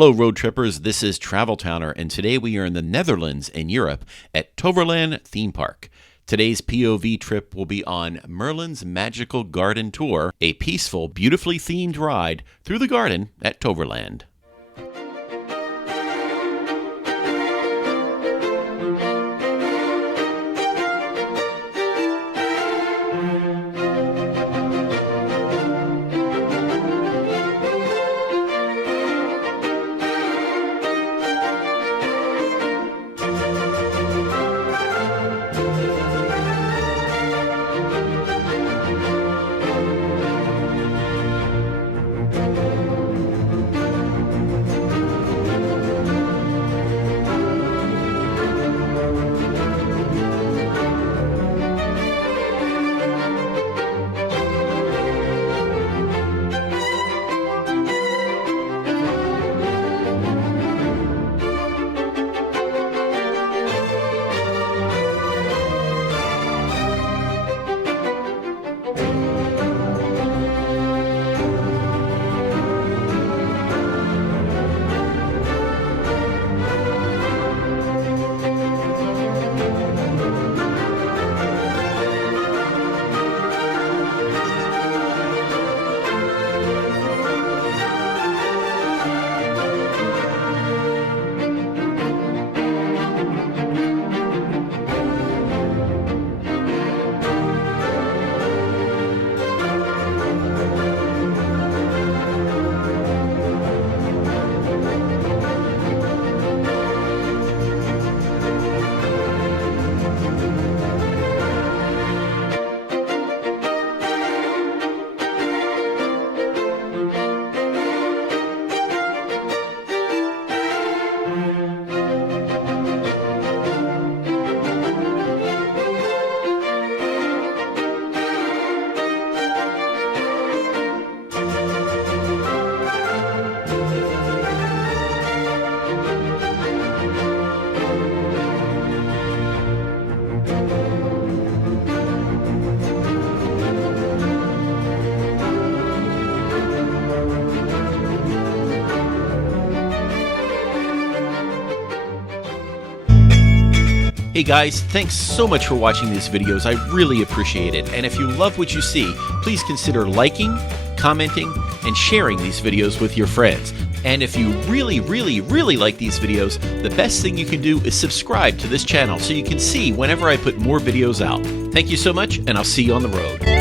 Hello road trippers, this is Travel Towner, and today we are in the Netherlands in Europe at Toverland theme park. Today's POV trip will be on Merlin's Magical Garden Tour, a peaceful, beautifully themed ride through the garden at Toverland. Hey guys, thanks so much for watching these videos. I really appreciate it. And if you love what you see, please consider liking, commenting, and sharing these videos with your friends. And if you really like these videos, the best thing you can do is subscribe to this channel so you can see whenever I put more videos out. Thank you so much, and I'll see you on the road.